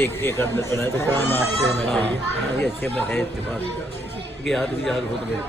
ایک آدھ نے سنا ہے تو کام آپ کو ہونا چاہیے. یہ اچھے میں ہے اتفاق کہ یاد بھی یاد ہو تو میرے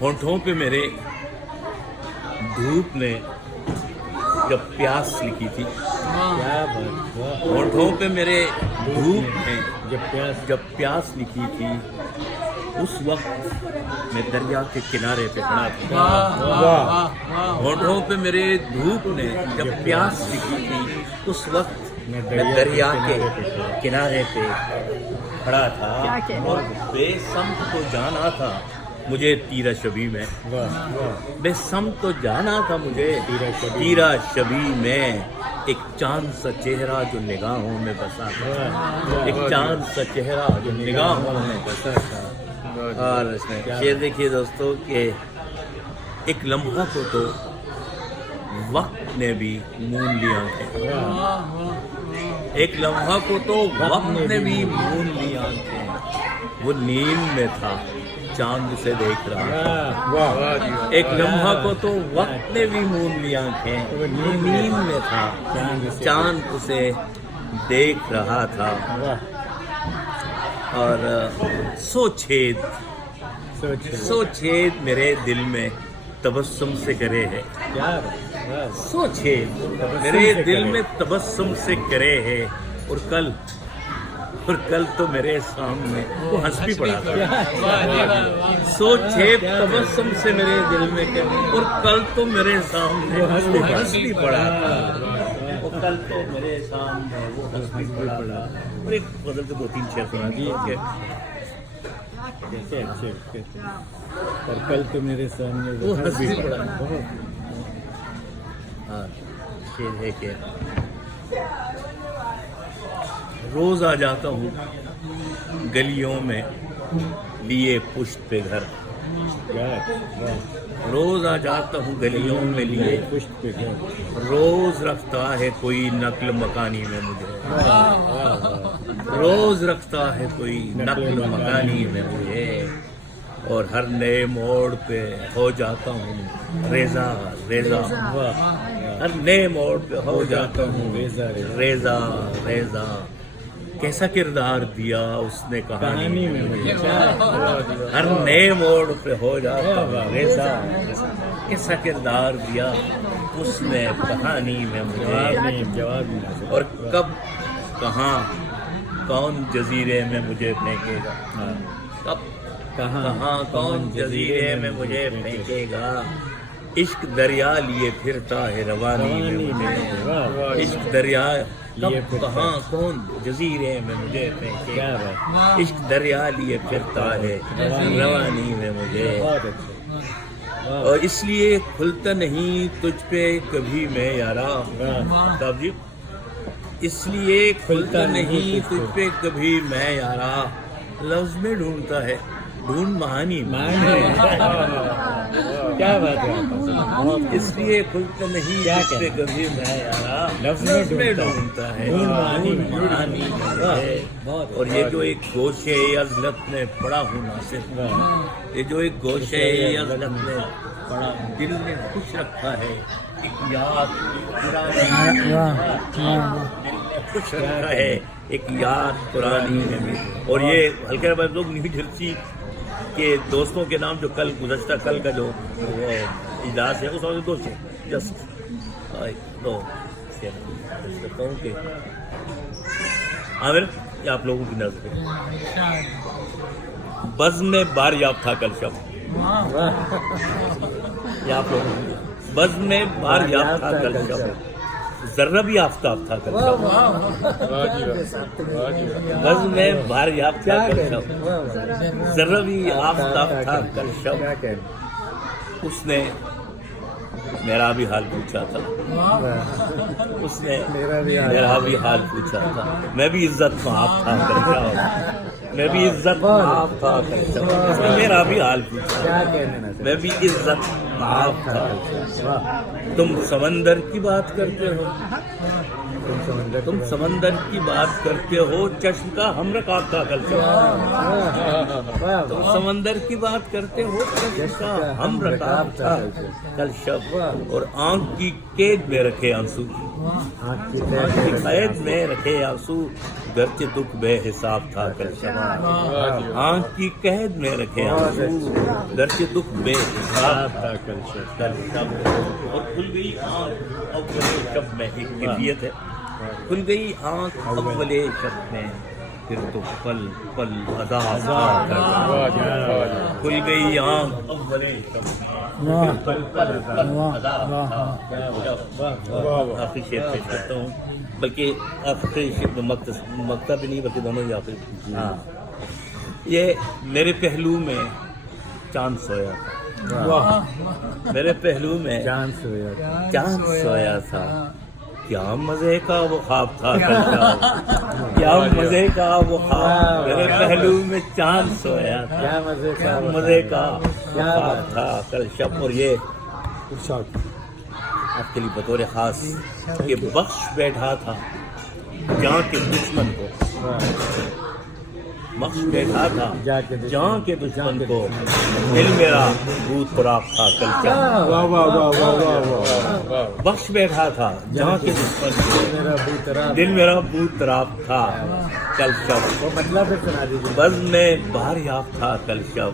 ہونٹوں پہ میرے دھوپ نے جب پیاس لکھی تھی. کیا بات. ہونٹوں پہ میرے دھوپ نے جب پیاس لکھی تھی اس وقت میں دریا کے کنارے پہ کھڑا تھا. ہونٹوں پہ میرے دھوپ نے جب پیاس لکھی تھی اس وقت میں دریا کے کنارے پہ کھڑا تھا اور بے سمت تو جانا تھا مجھے تیرا شبی میں. بے سمت تو جانا تھا مجھے تیرا شبی میں. ایک چاند سا چہرہ جو نگاہوں میں بسا تھا. ایک چاند سا چہرہ جو نگاہوں میں بسا تھا. اور اس میں شعر دیکھیے دوستو کہ ایک لمحہ کو تو وقت نے بھی مون لیا تھے. ایک لمحہ کو تو وقت نے بھی مون لیا تھے. وہ نیند میں تھا چاند سے دیکھ رہا تھا. ایک لمحہ کو تو وقت نے بھی مون لیا تھے. وہ نیند میں تھا چاند سے دیکھ رہا تھا. اور سو چھید میرے دل میں تبسم سے کرے ہے. سو چھید میرے دل میں تبسم سے کرے ہے. اور کل تو میرے سامنے وہ ہنس بھی پڑا تھا. سو چھید تبسم سے میرے دل میں اور کل تو میرے سامنے وہ ہنس بھی پڑا تھا. کل تو میرے سامنے وہ ہنس بھی پڑا تھا. اور ایک غزل کے 2-3 شعر سنا دیے. اور کل تو میرے سامنے وہ ہنس بھی پڑا. ہاں شعر ہے کہ روز آ جاتا ہوں گلیوں میں لیے پشت پہ گھر. روز آ جاتا ہوں گلیوں میں لیے پشت پہ گھر. روز رکھتا ہے کوئی نقل مکانی میں مجھے. روز رکھتا ہے کوئی نقل مکانی میں مجھے. اور ہر نئے موڑ پہ ہو جاتا ہوں ریزا ریزا. ہر نئے موڑ پہ ہو جاتا ہوں ریزا ریزا. کیسا کردار دیا اس نے کہانی میں مجھے. ہر نئے موڑ پہ ہو جاتا ہوں ریزا. کیسا کردار دیا اس نے کہانی میں مجھے. اور کب کہاں کون جزیرے میں مجھے پھینکے گا. کب کہاں کون جزیرے میں مجھے پھینکے گا. عشق دریا لیے پھرتا ہے روانی میں مجھے. عشق دریا کب کہاں کون جزیرے میں مجھے پھینکے گا. عشق دریا لیے پھرتا ہے روانی میں مجھے. اور اس لیے کھلتا نہیں تجھ پہ کبھی میں یارا. صاحب جی اس لیے کھلتا نہیں تجھ پہ کبھی میں یارا. لفظ میں ڈھونڈتا ہے ڈھونڈ مہانی کیا بات ہے. اس لیے کھلتا نہیں تجھ پہ کبھی میں یارا. لفظ میں ڈھونڈتا ہے مہانی. اور یہ جو ایک گوشے عزلت میں پڑا ہوں ناصر. یہ جو ایک گوشے عزلت میں پڑا دل نے خوش رکھا ہے. ایک یاد خوش رکھا ہے ایک یاد پرانی میں بھی. اور یہ ہلکے بھائی لوگ نیو جرسی کے دوستوں کے نام جو کل گزشتہ کل کا جو اجلاس ہے اس وقت دوست جسٹ دو ہوں کہ عامر یہ آپ لوگوں کی نظر ہے. بزم میں بار یاب تھا کل شب. یہ آپ لوگوں بزم میں بار یاب تھا کل شب. ذرہ بھی آفتاب تھا کل شب. بزم میں بار یاب تھا کل شب. ذرہ بھی آفتاب تھا کل شب. اس نے میرا بھی حال پوچھا تھا. اس نے میرا بھی حال پوچھا تھا. میں بھی عزت میں آپ تھا کل شب. میں بھی عزت میں آپ تھا کل شب. اس نے میرا بھی حال پوچھا. میں بھی عزت میں آپ تھا. تم سمندر کی بات کرتے ہو. تم سمندر کی بات کرتے ہو. چشم کا ہم رکاب تھا کل شب. تم سمندر کی بات کرتے ہو. چشم کا ہم رکاب تھا کل شب. اور آنکھ کی قید میں رکھے آنسو. آنکھ کی قید میں رکھے آنسو گرچہ دکھ بے حساب تھا کل شب آنکھ کی قید میں رکھے آنسو گرچہ دکھ بے حساب تھا کل شب اور کھل گئی آنکھ اول شب میں ایک کیفیت ہے کھل گئی آنکھ اول شب میں پھر تو پل پل عذاب تھا کھل گئی آنکھ اول شب میں پل پل عذاب تھا آخری شعر پیش کرتا ہوں بلکہ آخری شعر مکتا بھی نہیں بلکہ دونوں ہی آخری ہاں یہ میرے پہلو میں چاند سویا تھا میرے پہلو میں چاند سویا تھا کیا مزے کا وہ خواب تھا کیا مزے کا وہ خواب میرے پہلو میں چاند سویا تھا کیا مزے کا خواب تھا کل شب اور یہ آپ کے لیے بطور خاص کہ بخش بیٹھا تھا جہاں کے دشمن کو بخش بیٹھا تھا جہاں کے دشمن کو دل میرا بھوت خراب تھا کل شب بخش بیٹھا تھا جہاں کے دشمن کو دل میرا بھوت خراب تھا کل شب مطلب سنا دیجیے بز میں باہر یافتہ تھا کل شب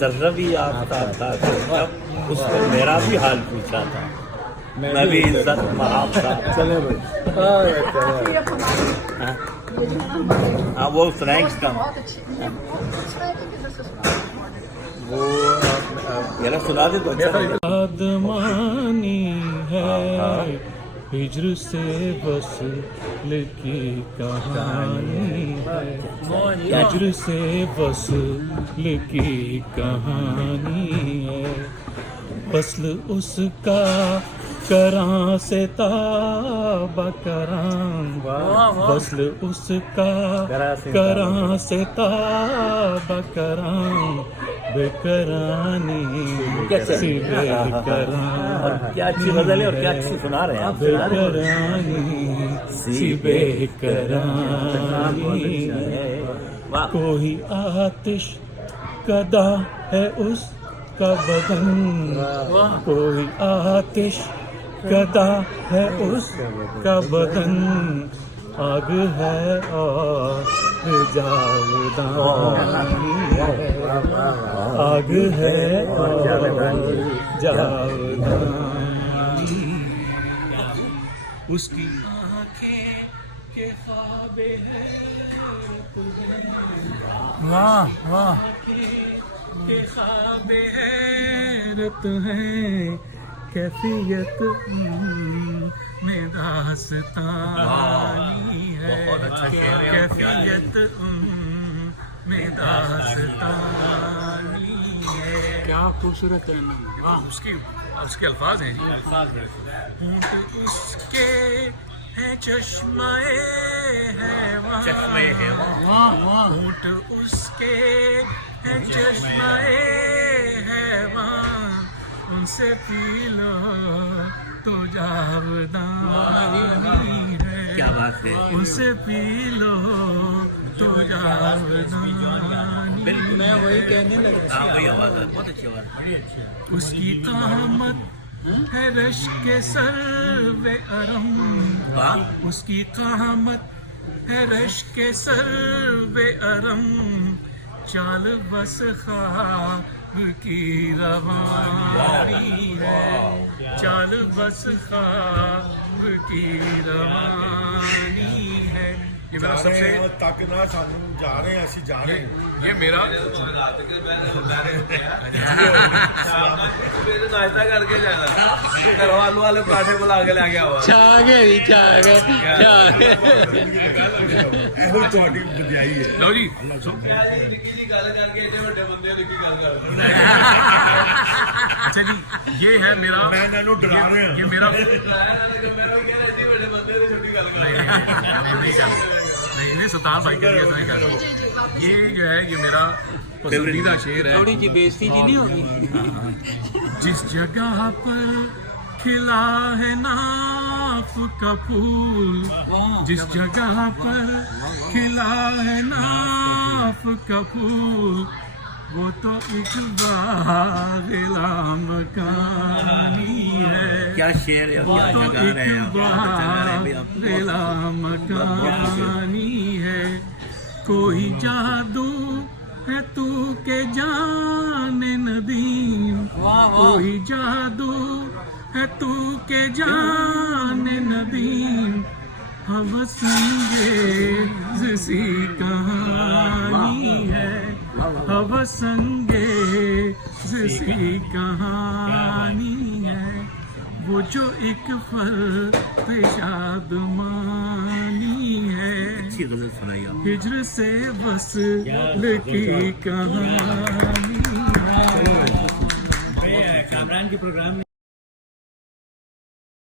ذرہ بھی یافتہ تھا کل شب اس نے میرا بھی حال پوچھا تھا میں بھی عزت محاب تھا چلے بھائی ہاں وہ فرینکس کا وہ سنا دے تو اچھا لگے گا۔ آدمانی ہے ہجر سے وصل کی کہانی ہے ہجر سے وصل کی کہانی ہے فصل اس کا کراں سے تابہ کراں فصل اس کا کراں سے تابہ کراں بے کرانی سی بے کراں کیا اچھی غزل ہے اور کیا اچھی سنا رہے ہیں آپ بے کرانی سی بے کرانی واہ کوئی آتش کدا ہے اس کا بدن کوئی آتش کدا ہے اس کا بدن آگ ہے اور جاودانی آگ ہے اور جاودانی اس کی آنکھیں کے خواب ہے واہ واہ کے خواب حیرت ہے کیفیت میں داستانی ہے کیفیت میں داستانی ہے کیا خوبصورت ہے اس کے الفاظ ہیں ہونٹ اس کے ہے چشمہ ہونٹ اس کے ہے چشمہ حیوان ان سے پی لو تو جاودانی ہے کیا بات ہے ان سے پی لو تو جاودانی میں وہی کہنے لگا ہاں وہی آواز ہے بہت اچھی آواز اس کی قامت ہے رشک سرو ارم اس کی قامت ہے رشک سرو ارم چال بس خواب کی روانی ہے چال بس خواب کی روانی ہے یہ میرا سب سے تک نہ سانو جا رہے ہیں اسی جا رہے ہیں یہ میرا ناشتہ کر کے جانا گھر والوں والے پراٹھے بلا کے لے کے آوا وہ تھوڑی بدیائی ہے لو جی نکی جی گل کر کے ایڈے وڈے بندے کی گل کر اچھا جی یہ ہے میرا میں انہوں ڈرا رہا ہوں یہ میرا نہیں ستار بھائی کے لیے ایسا نہیں کرتا یہ جو ہے یہ میرا پسندیدہ شعر ہے تھوڑی سی بےزتی جی نہیں ہوگی جس جگہ پر کھلا ہے ناف کا پھول جس جگہ پر کھلا ہے ناف کا پھول وہ تو ایک باغلام کہانی ہے، کیا شعر ہے، وہ کیا تو گا رہے ہیں ایک آپ، اچھا گا رہے ہیں بھی آپ۔ باغلام کہانی ہے، کوئی جادو ہے تو کہ جان ندیم، کوئی جادو ہے تو کہ جان ندیم، ہوس انگیز سی کہانی ہے، ہوس انگیز سی کہانی ہے، وہ جو ایک فرد شادمانی ہے، اچھی غزل سنائی آپ۔ ہجر سے وصل کی کہانی ہے۔ کامران کے پروگرام میں